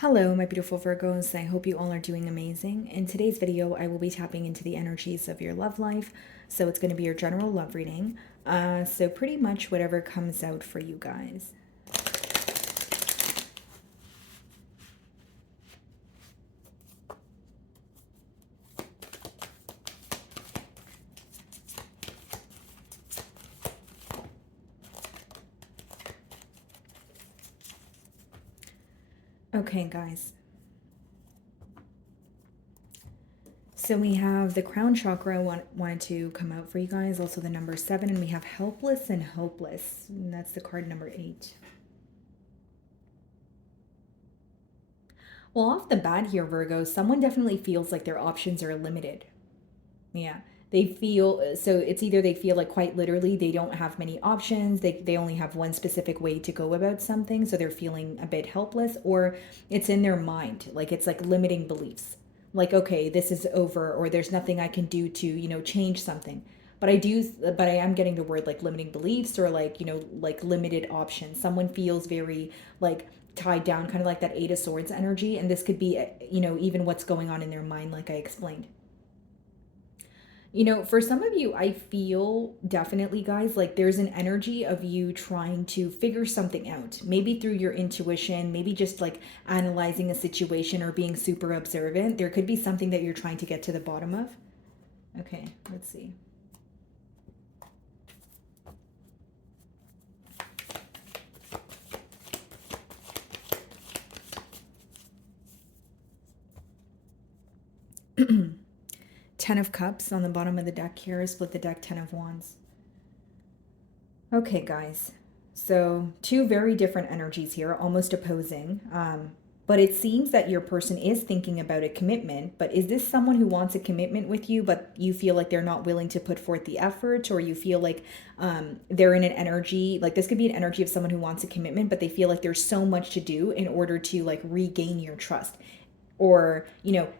Hello, my beautiful Virgos. I hope you all are doing amazing. In today's video, I will be tapping into the energies of your love life. So it's going to be your general love reading. So pretty much whatever comes out for you guys. Okay, guys. So we have the crown chakra wanted to come out for you guys. Also the number 7, and we have helpless and hopeless. And that's the card number 8. Well, off the bat here, Virgo, someone definitely feels like their options are limited. Yeah. They feel so it's either they feel like quite literally they don't have many options, they only have one specific way to go about something, so they're feeling a bit helpless, or it's in their mind, like it's like limiting beliefs. Like, okay, this is over, or there's nothing I can do to, change something. But I am getting the word like limiting beliefs, or like, like limited options. Someone feels very like tied down, kind of like that 8 of Swords energy, and this could be, even what's going on in their mind, like I explained. For some of you, I feel definitely, guys, like there's an energy of you trying to figure something out, maybe through your intuition, maybe just like analyzing a situation or being super observant. There could be something that you're trying to get to the bottom of. Okay, let's see. Ten of Cups on the bottom of the deck here. Split the deck, Ten of Wands. Okay, guys. So, two very different energies here, almost opposing. But it seems that your person is thinking about a commitment. But is this someone who wants a commitment with you, but you feel like they're not willing to put forth the effort, or you feel like they're in an energy, like this could be an energy of someone who wants a commitment, but they feel like there's so much to do in order to like regain your trust, or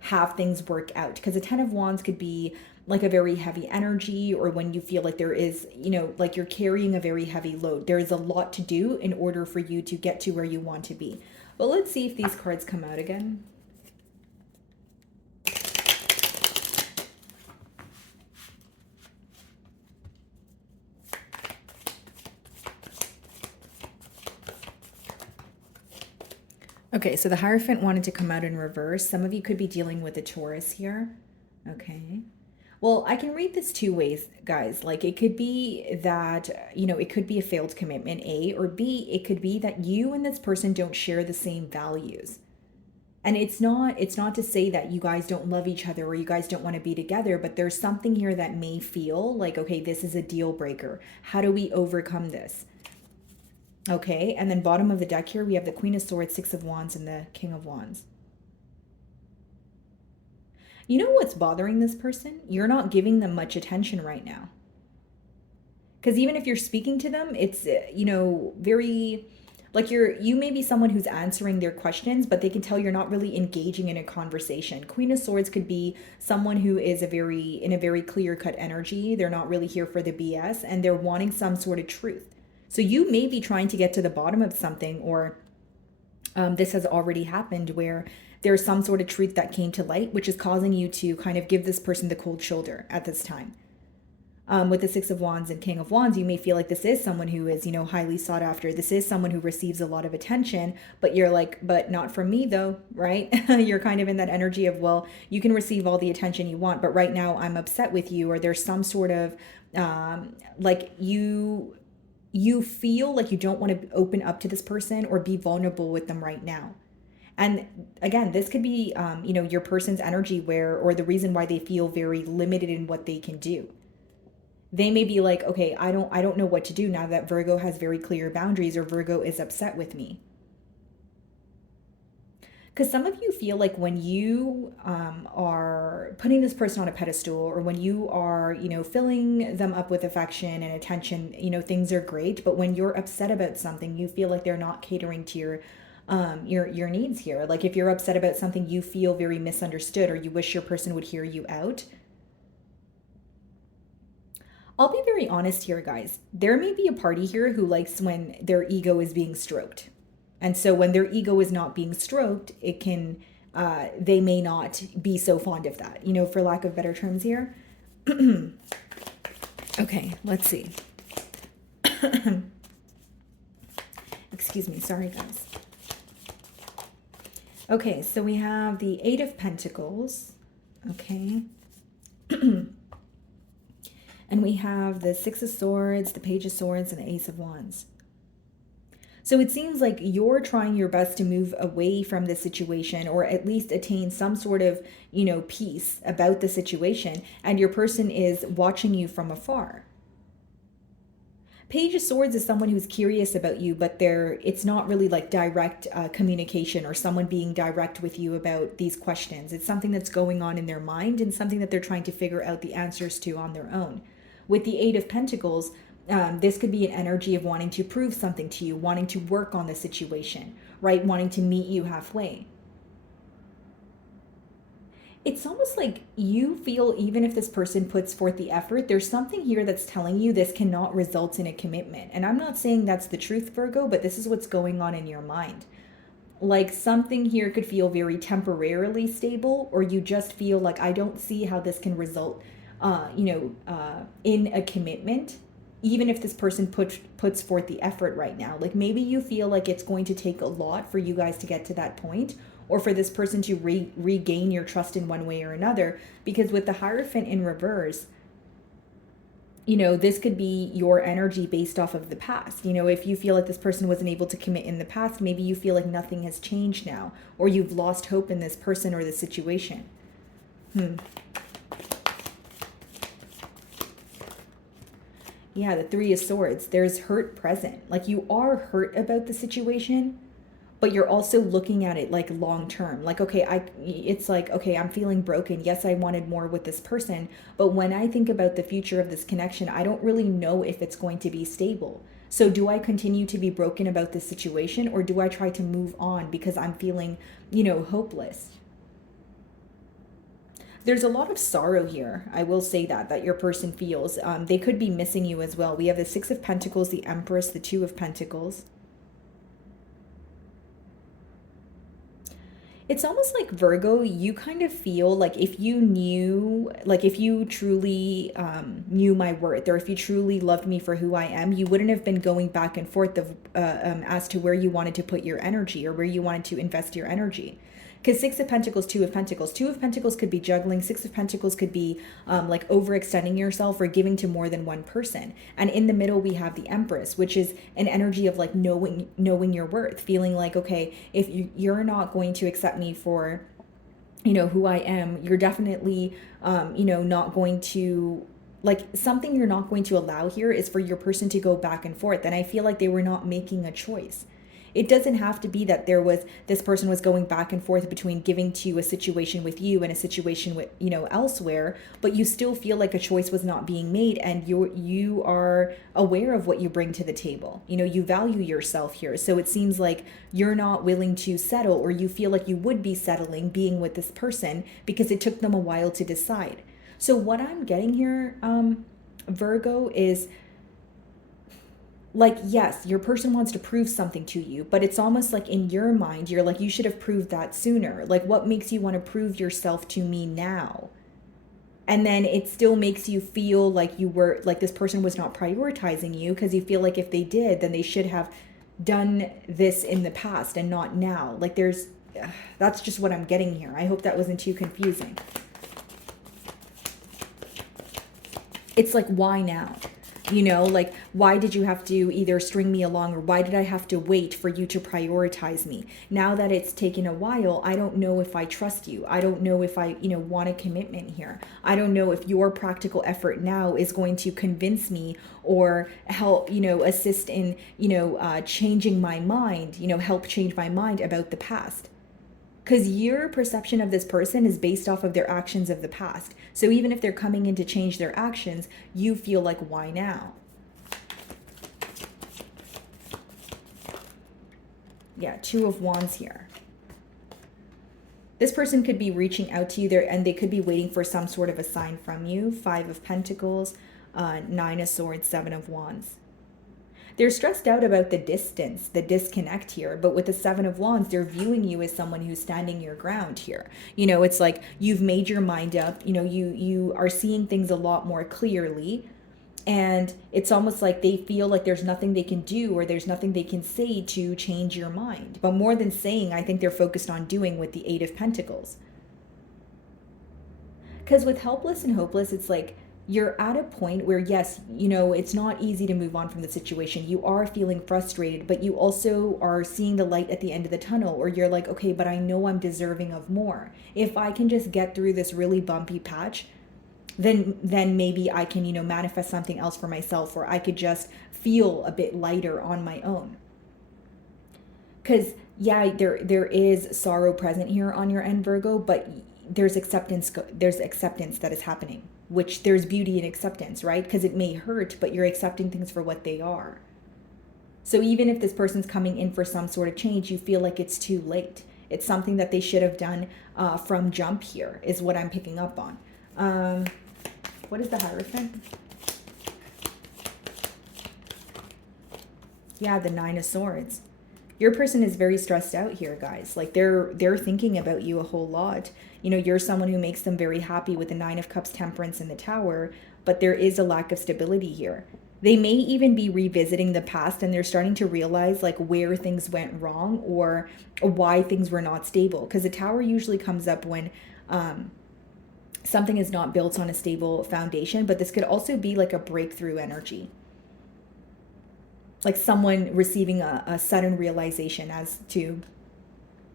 have things work out, because a 10 of Wands could be like a very heavy energy, or when you feel like there is, like you're carrying a very heavy load. There is a lot to do in order for you to get to where you want to be. But let's see if these cards come out again. Okay, so the Hierophant wanted to come out in reverse. Some of you could be dealing with a Taurus here. Okay. Well, I can read this two ways, guys. Like it could be that, it could be a failed commitment, A, or B, it could be that you and this person don't share the same values. And it's not to say that you guys don't love each other or you guys don't want to be together, but there's something here that may feel like, okay, this is a deal breaker. How do we overcome this? Okay, and then bottom of the deck here, we have the Queen of Swords, Six of Wands, and the King of Wands. You know what's bothering this person? You're not giving them much attention right now. Because even if you're speaking to them, it's, very like you may be someone who's answering their questions, but they can tell you're not really engaging in a conversation. Queen of Swords could be someone who is in a very clear-cut energy. They're not really here for the BS, and they're wanting some sort of truth. So you may be trying to get to the bottom of something, or this has already happened where there's some sort of truth that came to light, which is causing you to kind of give this person the cold shoulder at this time. With the Six of Wands and King of Wands, you may feel like this is someone who is, highly sought after. This is someone who receives a lot of attention, but you're like, but not from me though, right? You're kind of in that energy of, well, you can receive all the attention you want, but right now I'm upset with you, or there's some sort of, like you feel like you don't want to open up to this person or be vulnerable with them right now. And again, this could be, your person's energy or the reason why they feel very limited in what they can do. They may be like, okay, I don't know what to do now that Virgo has very clear boundaries, or Virgo is upset with me. Because some of you feel like when you are putting this person on a pedestal, or when you are, filling them up with affection and attention, things are great. But when you're upset about something, you feel like they're not catering to your needs here. Like if you're upset about something, you feel very misunderstood, or you wish your person would hear you out. I'll be very honest here, guys. There may be a party here who likes when their ego is being stroked. And so when their ego is not being stroked, it can, they may not be so fond of that, you know, for lack of better terms here. Okay, let's see. Excuse me, sorry guys. Okay, so we have the Eight of Pentacles, okay. And we have the Six of Swords, the Page of Swords, and the Ace of Wands. So it seems like you're trying your best to move away from the situation, or at least attain some sort of, you know, peace about the situation, and your person is watching you from afar. Page of Swords is someone who's curious about you, but it's not really like direct communication or someone being direct with you about these questions. It's something that's going on in their mind and something that they're trying to figure out the answers to on their own. With the Eight of Pentacles, this could be an energy of wanting to prove something to you, wanting to work on the situation, right? Wanting to meet you halfway. It's almost like you feel, even if this person puts forth the effort, there's something here that's telling you this cannot result in a commitment. And I'm not saying that's the truth, Virgo, but this is what's going on in your mind. Like something here could feel very temporarily stable, or you just feel like, I don't see how this can result, in a commitment, even if this person puts forth the effort right now. Like maybe you feel like it's going to take a lot for you guys to get to that point, or for this person to regain your trust in one way or another. Because with the Hierophant in reverse, you know, this could be your energy based off of the past. You know, if you feel like this person wasn't able to commit in the past, maybe you feel like nothing has changed now, or you've lost hope in this person or the situation. Yeah, the Three of Swords. There's hurt present. Like you are hurt about the situation, but you're also looking at it like long term. Like, okay, it's like, okay, I'm feeling broken. Yes, I wanted more with this person, but when I think about the future of this connection, I don't really know if it's going to be stable. So do I continue to be broken about this situation, or do I try to move on because I'm feeling, you know, hopeless? There's a lot of sorrow here. I will say that your person feels. They could be missing you as well. We have the Six of Pentacles, the Empress, the Two of Pentacles. It's almost like, Virgo, you kind of feel like if you knew, like if you truly knew my worth, or if you truly loved me for who I am, you wouldn't have been going back and forth as to where you wanted to put your energy, or where you wanted to invest your energy. Because Six of Pentacles, Two of Pentacles. Two of Pentacles could be juggling. Six of Pentacles could be like overextending yourself or giving to more than one person. And in the middle, we have the Empress, which is an energy of like knowing your worth, feeling like, okay, if you're not going to accept me for, you know, who I am, you're definitely, not going to, like, something you're not going to allow here is for your person to go back and forth. And I feel like they were not making a choice. It doesn't have to be that this person was going back and forth between giving to a situation with you and a situation with, you know, elsewhere, but you still feel like a choice was not being made, and you are aware of what you bring to the table. You know, you value yourself here. So it seems like you're not willing to settle, or you feel like you would be settling being with this person because it took them a while to decide. So what I'm getting here, Virgo, is like, yes, your person wants to prove something to you, but it's almost like in your mind, you're like, you should have proved that sooner. Like, what makes you want to prove yourself to me now? And then it still makes you feel like you were, like this person was not prioritizing you, because you feel like if they did, then they should have done this in the past and not now. Like that's just what I'm getting here. I hope that wasn't too confusing. It's like, why now? You know, like, why did you have to either string me along, or why did I have to wait for you to prioritize me? Now that it's taken a while, I don't know if I trust you. I don't know if I, want a commitment here. I don't know if your practical effort now is going to convince me or help, assist in, changing my mind, help change my mind about the past. Because your perception of this person is based off of their actions of the past. So even if they're coming in to change their actions, you feel like, why now? Yeah, Two of Wands here. This person could be reaching out to you there, and they could be waiting for some sort of a sign from you. Five of Pentacles, Nine of Swords, Seven of Wands. They're stressed out about the distance, the disconnect here. But with the Seven of Wands, they're viewing you as someone who's standing your ground here. You know, it's like you've made your mind up. You know, you are seeing things a lot more clearly. And it's almost like they feel like there's nothing they can do or there's nothing they can say to change your mind. But more than saying, I think they're focused on doing with the Eight of Pentacles. Because with helpless and hopeless, it's like you're at a point where, yes, you know, it's not easy to move on from the situation. You are feeling frustrated, but you also are seeing the light at the end of the tunnel, or you're like, okay, but I know I'm deserving of more. If I can just get through this really bumpy patch, then maybe I can, you know, manifest something else for myself, or I could just feel a bit lighter on my own. Because yeah, there is sorrow present here on your end, Virgo, but there's acceptance that is happening, which there's beauty in acceptance, right? Because it may hurt, but you're accepting things for what they are. So even if this person's coming in for some sort of change, you feel like it's too late. It's something that they should have done from jump here, is what I'm picking up on. What is the Hierophant? Yeah, the Nine of Swords. Your person is very stressed out here, guys. Like they're thinking about you a whole lot. You know, you're someone who makes them very happy with the Nine of Cups, Temperance, and the Tower, but there is a lack of stability here. They may even be revisiting the past and they're starting to realize like where things went wrong or why things were not stable. Because the Tower usually comes up when something is not built on a stable foundation, but this could also be like a breakthrough energy. Like someone receiving a sudden realization as to,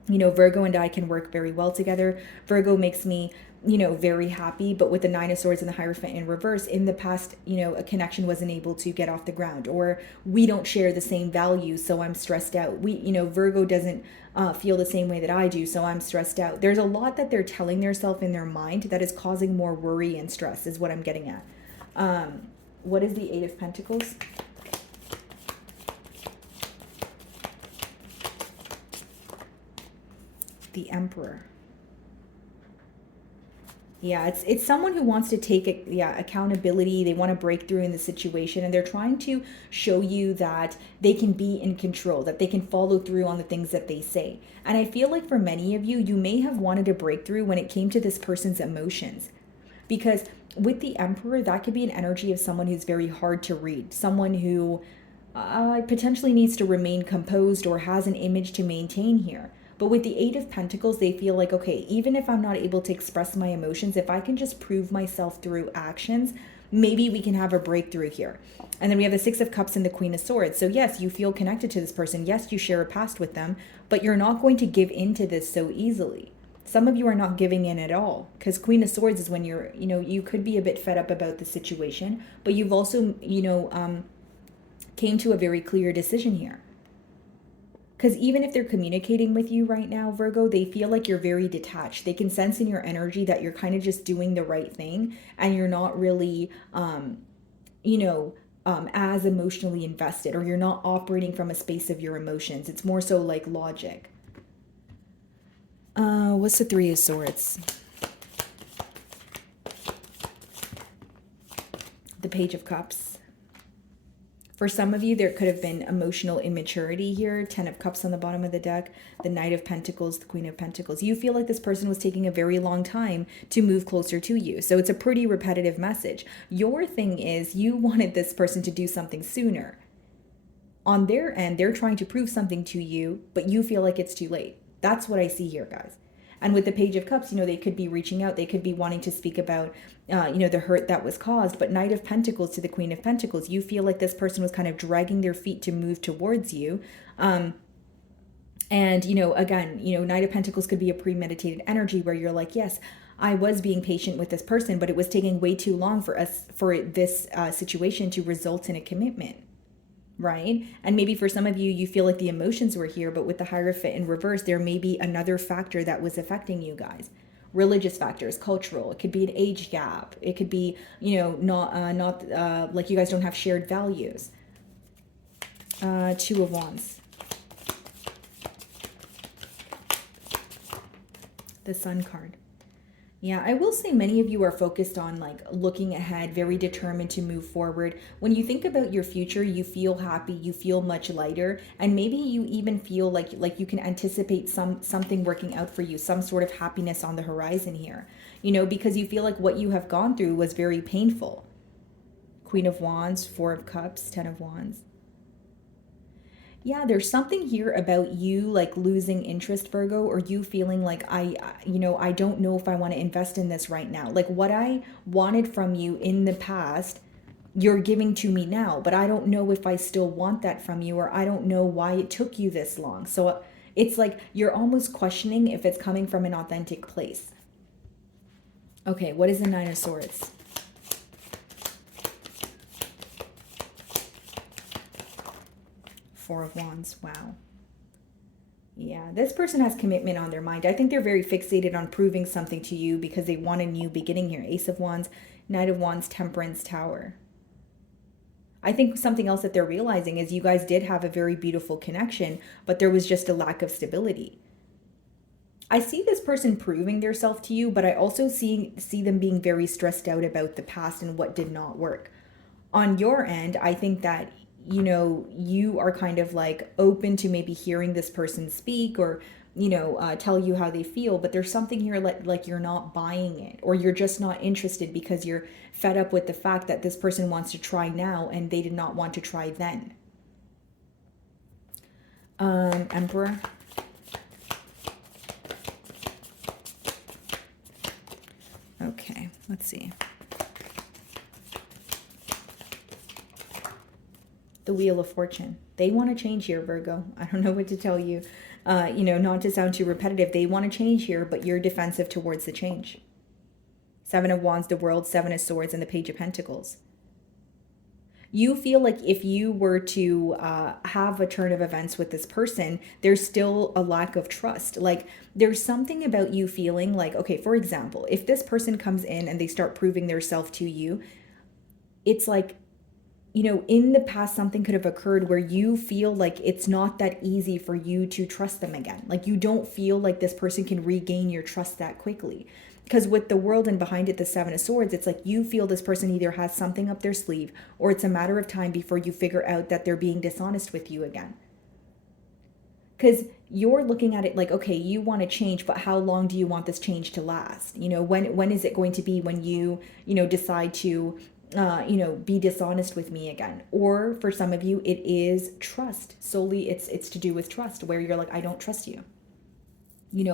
you know, Virgo and I can work very well together. Virgo makes me, you know, very happy, but with the Nine of Swords and the Hierophant in reverse, in the past, you know, a connection wasn't able to get off the ground, or we don't share the same values, so I'm stressed out. Virgo doesn't feel the same way that I do, so I'm stressed out. There's a lot that they're telling themselves in their mind that is causing more worry and stress, is what I'm getting at. What is the Eight of Pentacles? The Emperor. Yeah, it's someone who wants to take accountability. They want to break through in the situation, and they're trying to show you that they can be in control, that they can follow through on the things that they say. And I feel like for many of you, you may have wanted a breakthrough when it came to this person's emotions. Because with the Emperor, that could be an energy of someone who's very hard to read, someone who potentially needs to remain composed or has an image to maintain here. But with the Eight of Pentacles, they feel like, okay, even if I'm not able to express my emotions, if I can just prove myself through actions, maybe we can have a breakthrough here. And then we have the Six of Cups and the Queen of Swords. So yes, you feel connected to this person. Yes, you share a past with them, but you're not going to give in to this so easily. Some of you are not giving in at all, because Queen of Swords is when you're, you could be a bit fed up about the situation, but you've also, came to a very clear decision here. Because even if they're communicating with you right now, Virgo, they feel like you're very detached. They can sense in your energy that you're kind of just doing the right thing and you're not really, as emotionally invested, or you're not operating from a space of your emotions. It's more so like logic. What's the Three of Swords? The Page of Cups. For some of you, there could have been emotional immaturity here. 10 of Cups on the bottom of the deck. The Knight of Pentacles, the Queen of Pentacles. You feel like this person was taking a very long time to move closer to you. So it's a pretty repetitive message. Your thing is you wanted this person to do something sooner. On their end, they're trying to prove something to you, but you feel like it's too late. That's what I see here, guys. And with the Page of Cups, they could be reaching out. They could be wanting to speak about, the hurt that was caused. But Knight of Pentacles to the Queen of Pentacles, you feel like this person was kind of dragging their feet to move towards you. And, again, Knight of Pentacles could be a premeditated energy where you're like, yes, I was being patient with this person, but it was taking way too long for this situation to result in a commitment. Right? And maybe for some of you, you feel like the emotions were here, but with the Hierophant in reverse, there may be another factor that was affecting you guys. Religious factors, cultural. It could be an age gap. It could be, not like you guys don't have shared values. Two of Wands. The Sun card. Yeah, I will say many of you are focused on like looking ahead, very determined to move forward. When you think about your future, you feel happy, you feel much lighter, and maybe you even feel like you can anticipate something working out for you, some sort of happiness on the horizon here. Because you feel like what you have gone through was very painful. Queen of Wands, Four of Cups, Ten of Wands. Yeah, there's something here about you like losing interest, Virgo, or you feeling like I don't know if I want to invest in this right now. Like what I wanted from you in the past, you're giving to me now, but I don't know if I still want that from you, or I don't know why it took you this long. So it's like you're almost questioning if it's coming from an authentic place. Okay, what is the Nine of Swords? Four of Wands. Wow. Yeah, this person has commitment on their mind. I think they're very fixated on proving something to you because they want a new beginning here. Ace of Wands, Knight of Wands, Temperance, Tower. I think something else that they're realizing is you guys did have a very beautiful connection, but there was just a lack of stability. I see this person proving their self to you, but I also see them being very stressed out about the past and what did not work. On your end, I think that you are kind of like open to maybe hearing this person speak or tell you how they feel, but there's something here like you're not buying it, or you're just not interested because you're fed up with the fact that this person wants to try now and they did not want to try then. Emperor. Okay, let's see. The Wheel of Fortune. They want to change here, Virgo. I don't know what to tell you. Not to sound too repetitive, they want to change here, but you're defensive towards the change. Seven of Wands, the World, Seven of Swords, and the Page of Pentacles. You feel like if you were to have a turn of events with this person, there's still a lack of trust. Like there's something about you feeling like, okay, for example, if this person comes in and they start proving their self to you, it's like, in the past, something could have occurred where you feel like it's not that easy for you to trust them again. Like you don't feel like this person can regain your trust that quickly. Because with the World and behind it, the Seven of Swords, it's like you feel this person either has something up their sleeve or it's a matter of time before you figure out that they're being dishonest with you again. Because you're looking at it like, okay, you want to change, but how long do you want this change to last? When is it going to be when you decide to be dishonest with me again? Or for some of you, it is trust. Solely, it's to do with trust, where you're like, I don't trust you.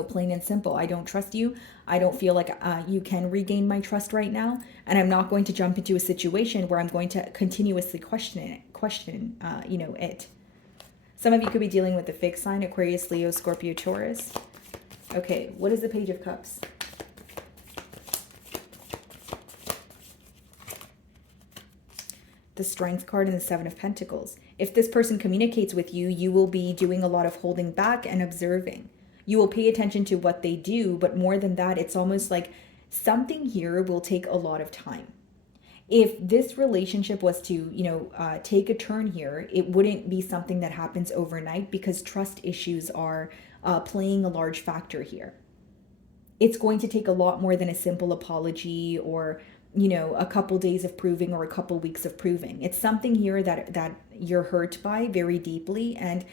Plain and simple. I don't trust you. I don't feel like you can regain my trust right now, and I'm not going to jump into a situation where I'm going to continuously question it. Some of you could be dealing with the fixed sign, Aquarius, Leo, Scorpio, Taurus. Okay, what is the Page of Cups? The Strength card and the Seven of Pentacles. If this person communicates with you, you will be doing a lot of holding back and observing. You will pay attention to what they do, but more than that, it's almost like something here will take a lot of time. If this relationship was to, take a turn here, it wouldn't be something that happens overnight because trust issues are playing a large factor here. It's going to take a lot more than a simple apology or a couple days of proving or a couple weeks of proving. It's something here that you're hurt by very deeply, and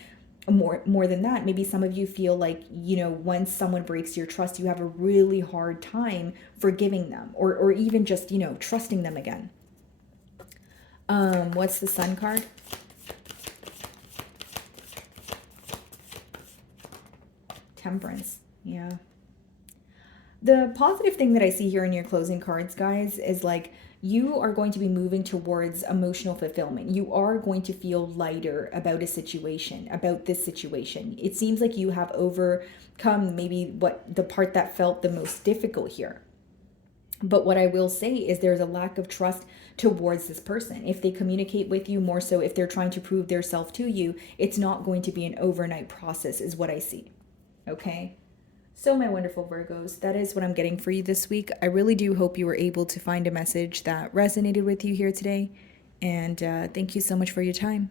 more than that, maybe some of you feel like once someone breaks your trust, you have a really hard time forgiving them or even just trusting them again. What's the Sun card? Temperance. Yeah. The positive thing that I see here in your closing cards, guys, is like you are going to be moving towards emotional fulfillment. You are going to feel lighter about a situation, about this situation. It seems like you have overcome maybe the part that felt the most difficult here. But what I will say is there's a lack of trust towards this person. If they communicate with you, more so if they're trying to prove their self to you, it's not going to be an overnight process is what I see. Okay? So my wonderful Virgos, that is what I'm getting for you this week. I really do hope you were able to find a message that resonated with you here today. And thank you so much for your time.